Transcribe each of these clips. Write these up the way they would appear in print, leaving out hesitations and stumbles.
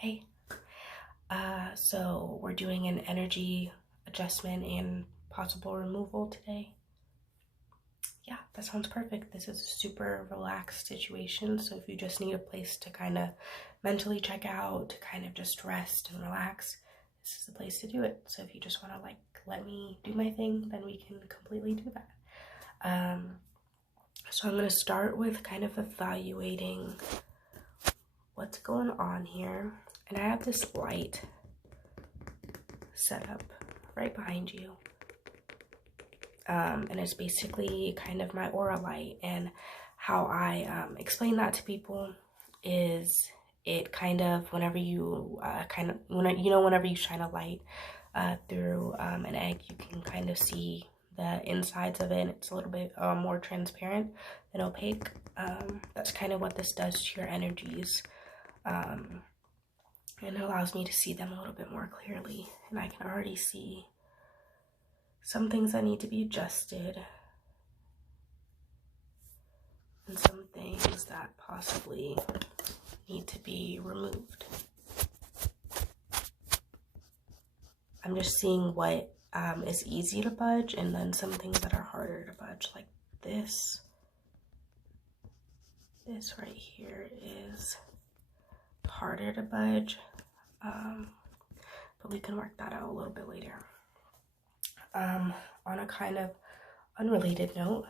Hey, so we're doing an energy adjustment and possible removal today. Yeah, that sounds perfect. This is a super relaxed situation, so if you just need a place to kind of mentally check out, to kind of just rest and relax, this is the place to do it. So if you just want to like let me do my thing, then we can completely do that. So I'm going to start with kind of evaluating what's going on here. And I have this light set up right behind you. And it's basically kind of my aura light. And how I explain that to people is it kind of, whenever you whenever you shine a light through an egg, you can kind of see the insides of it, and it's a little bit more transparent than opaque. That's kind of what this does to your energies. And it allows me to see them a little bit more clearly, and I can already see some things that need to be adjusted and some things that possibly need to be removed. I'm just seeing what is easy to budge, and then some things that are harder to budge, like this. This right here is harder to budge, but we can work that out a little bit later. On a kind of unrelated note,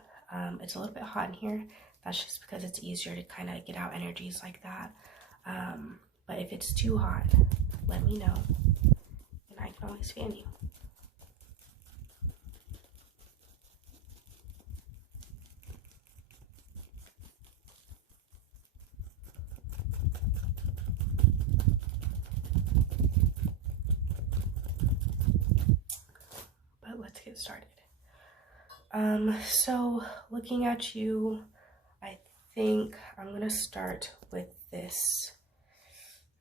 it's a little bit hot in here. That's just because it's easier to kind of get out energies like that. But if it's too hot, let me know, and I can always fan you. But let's get started. So looking at you, I think I'm gonna start with this.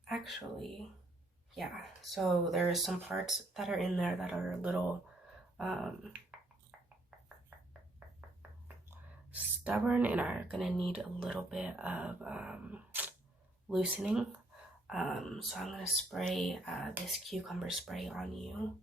Actually, yeah, so there are some parts that are in there that are a little stubborn and are gonna need a little bit of loosening. So I'm gonna spray this cucumber spray on you.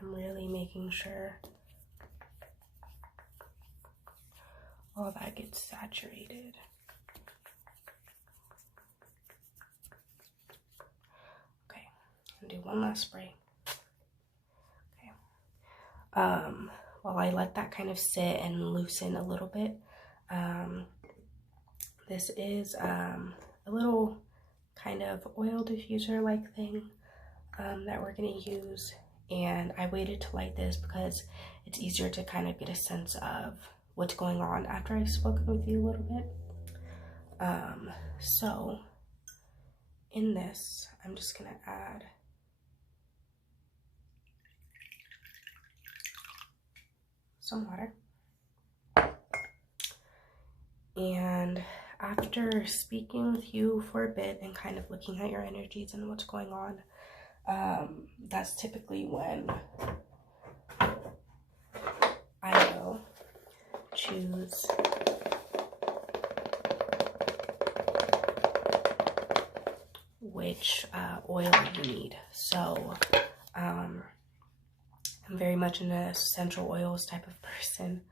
I'm really making sure all that gets saturated. Okay, I'm gonna do one last spray. Okay. While I let that kind of sit and loosen a little bit, this is a little kind of oil diffuser like thing that we're gonna use. And I waited to light this because it's easier to kind of get a sense of what's going on after I've spoken with you a little bit. So in this, I'm just gonna add some water. And after speaking with you for a bit and kind of looking at your energies and what's going on, that's typically when I will choose which oil you need. So I'm very much an essential oils type of person.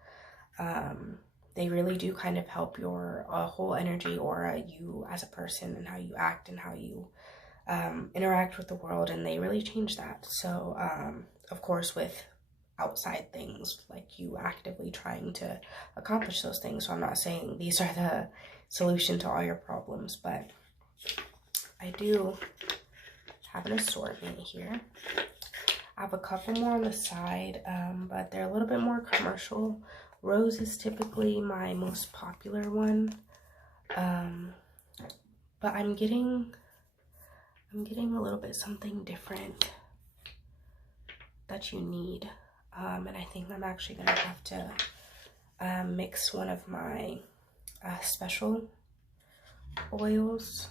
They really do kind of help your whole energy aura, you as a person, and how you act and how you interact with the world, and they really change that. So of course, with outside things, like you actively trying to accomplish those things. So I'm not saying these are the solution to all your problems, but I do have an assortment here. I have a couple more on the side, but they're a little bit more commercial. Rose is typically my most popular one, but I'm getting a little bit something different that you need, and I think I'm actually gonna have to mix one of my special oils.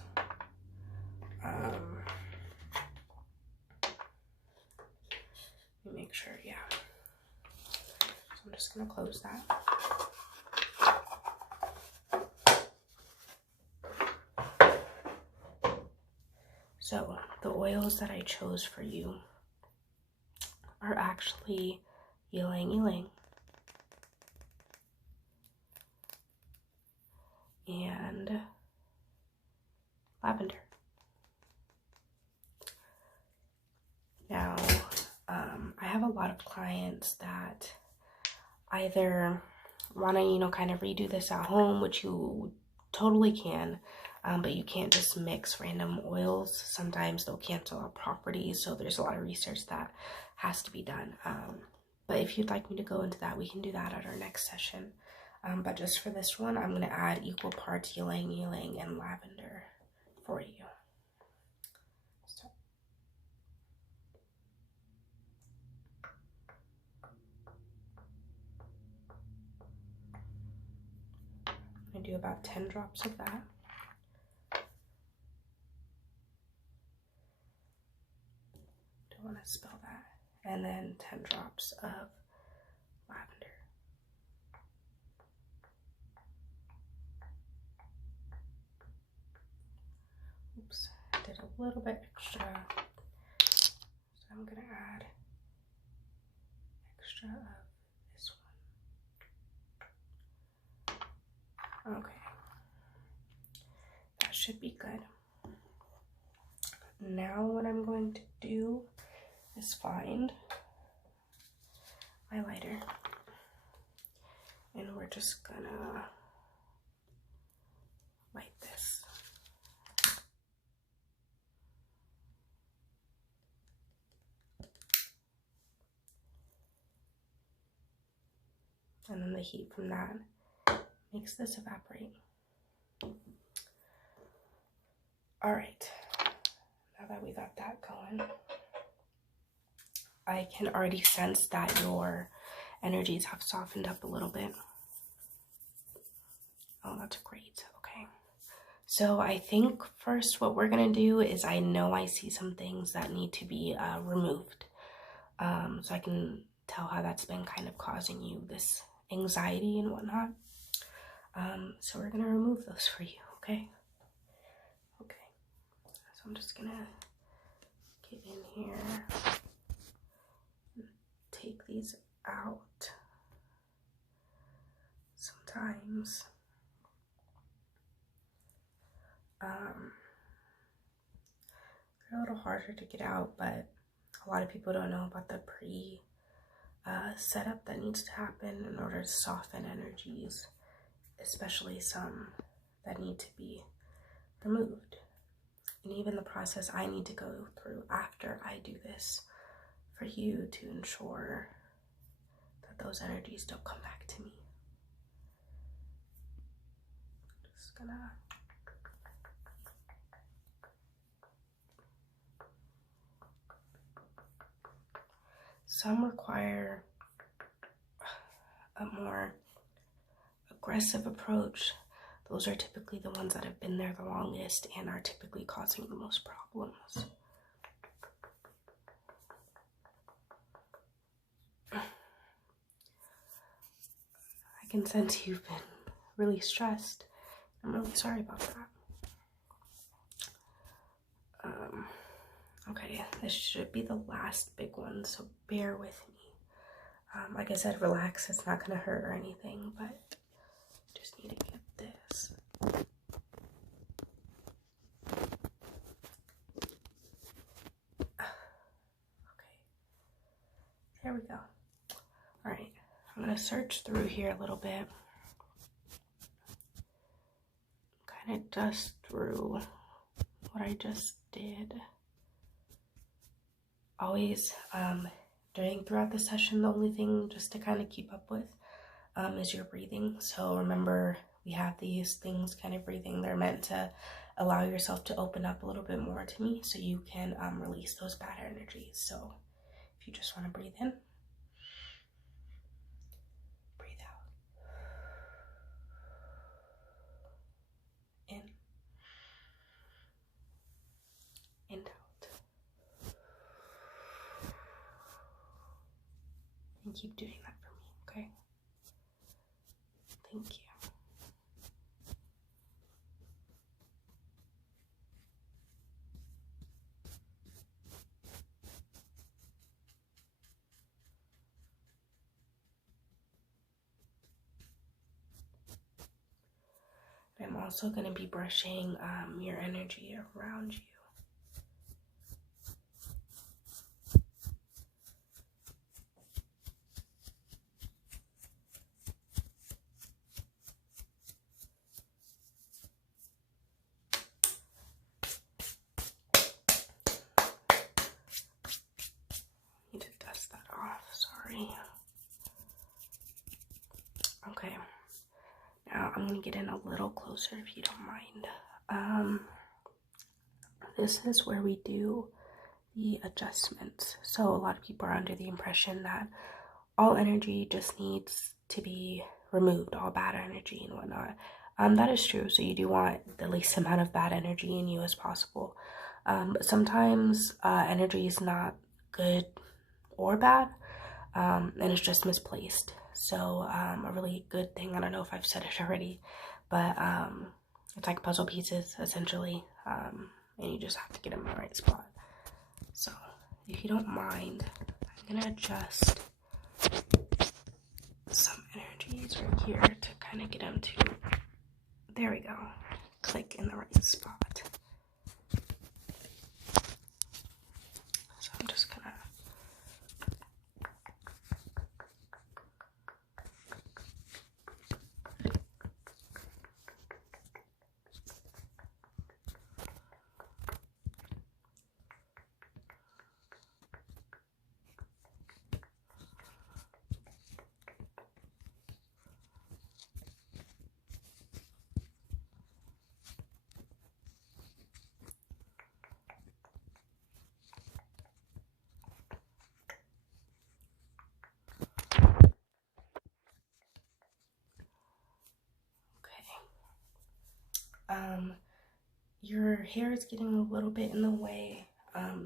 Let me make sure, yeah. So I'm just gonna close that. So the oils that I chose for you are actually ylang ylang and lavender. Now, I have a lot of clients that either want to, kind of redo this at home, which you totally can, but you can't just mix random oils. Sometimes they'll cancel out properties, so there's a lot of research that has to be done. But if you'd like me to go into that, we can do that at our next session. But just for this one, I'm going to add equal parts ylang ylang and lavender for you. So. I'm going to do about 10 drops of that. Don't want to spill that. And then 10 drops of lavender. Oops, I did a little bit extra. So I'm going to add extra of this one. Okay. That should be good. Now what I'm going to do is find my lighter. And we're just gonna light this. And then the heat from that makes this evaporate. All right, now that we got that going, I can already sense that your energies have softened up a little bit. Oh, that's great. Okay. So I think first what we're going to do is, I know I see some things that need to be removed. So I can tell how that's been kind of causing you this anxiety and whatnot. So we're going to remove those for you, okay? Okay. So I'm just going to get in here and take these out. Sometimes they're a little harder to get out, but a lot of people don't know about the setup that needs to happen in order to soften energies, especially some that need to be removed. And even the process I need to go through after I do this for you to ensure that those energies don't come back to me. Just gonna some require a more aggressive approach. Those are typically the ones that have been there the longest and are typically causing the most problems. I can sense you've been really stressed. I'm really sorry about that. Okay, this should be the last big one, so bear with me. Like I said, relax. It's not gonna hurt or anything, but just need to get this. Okay, there we go. All right, I'm gonna search through here a little bit. Kind of dust through what I just did. Always, throughout the session, the only thing just to kind of keep up with is your breathing. So remember, we have these things kind of breathing. They're meant to allow yourself to open up a little bit more to me so you can release those bad energies. So if you just want to breathe in, breathe out, in, and out. And keep doing that for me, okay? Thank you. I'm also going to be brushing your energy around you. Need to dust that off, sorry. Okay, now I'm going to get in a little closer if you don't mind. This is where we do the adjustments. So a lot of people are under the impression that all energy just needs to be removed, all bad energy and whatnot. That is true. So you do want the least amount of bad energy in you as possible. But sometimes energy is not good or bad, and it's just misplaced. So a really good thing, I don't know if I've said it already, but it's like puzzle pieces essentially, and you just have to get them in the right spot. So if you don't mind, I'm gonna adjust some energies right here to kind of get them to, there we go, click in the right spot. So I'm just gonna your hair is getting a little bit in the way,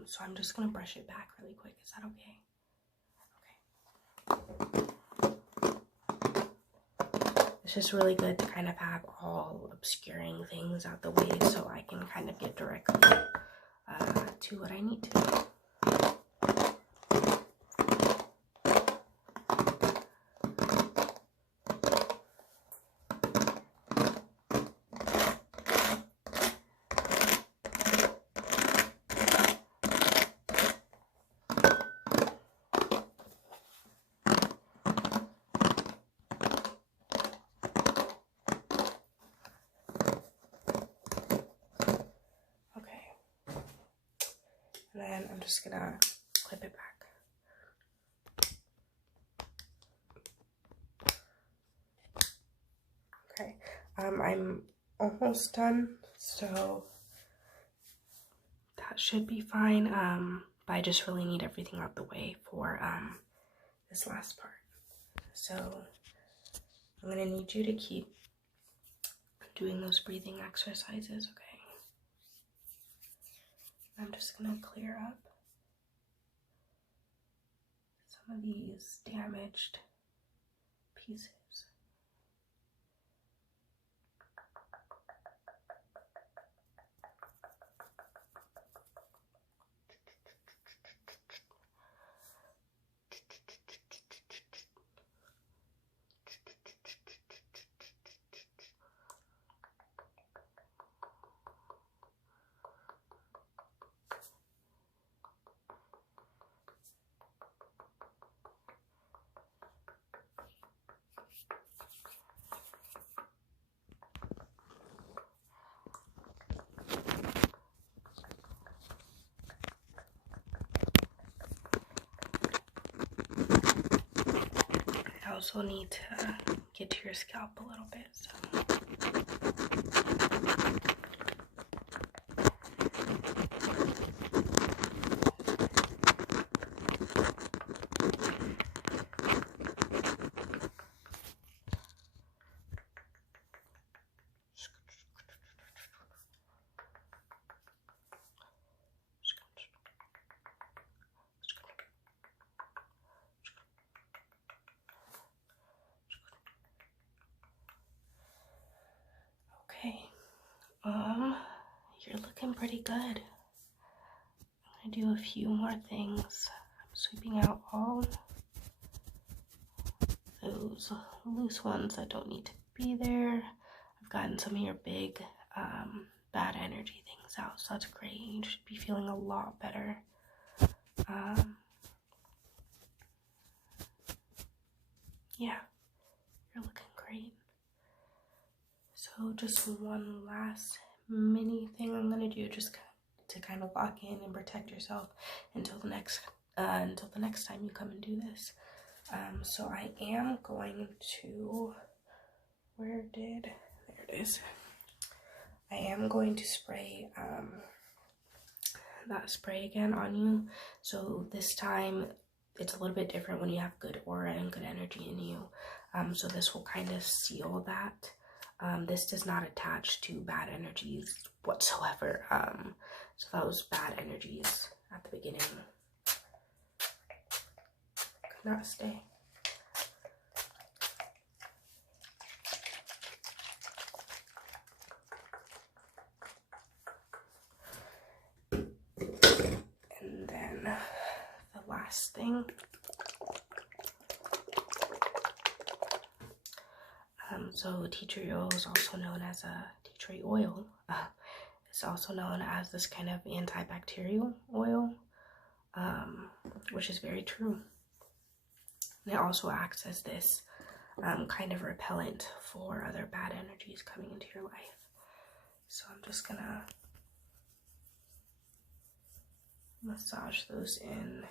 so I'm just gonna brush it back really quick. Is that okay? Okay. It's just really good to kind of have all obscuring things out the way so I can kind of get directly to what I need to. And then I'm just gonna clip it back. Okay, I'm almost done, so that should be fine. But I just really need everything out the way for this last part. So I'm gonna need you to keep doing those breathing exercises, okay? I'm just gonna clear up some of these damaged pieces. I also need to get to your scalp a little bit, so. feeling pretty good. I'm gonna do a few more things. I'm sweeping out all those loose ones that don't need to be there. I've gotten some of your big bad energy things out, so that's great. You should be feeling a lot better. Yeah, you're looking great. So just one last mini thing I'm gonna do, just to kind of lock in and protect yourself until the next time you come and do this. So I am going to, there it is. I am going to spray that spray again on you. So this time it's a little bit different when you have good aura and good energy in you. So this will kind of seal that. This does not attach to bad energies whatsoever. So those bad energies at the beginning could not stay. And then the last thing, so tea tree oil is also known as a tea tree oil. It's also known as this kind of antibacterial oil, which is very true. And it also acts as this kind of repellent for other bad energies coming into your life. So I'm just gonna massage those in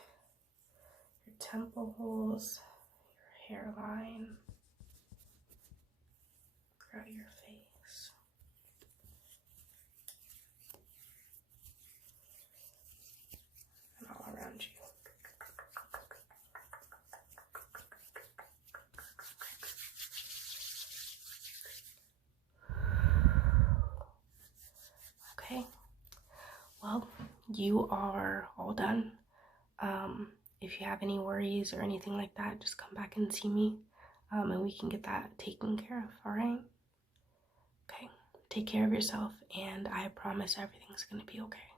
your temple holes, your hairline, throughout your face. And all around you. Okay, well, you are all done. If you have any worries or anything like that, just come back and see me, and we can get that taken care of, all right? Okay, take care of yourself, and I promise everything's gonna be okay.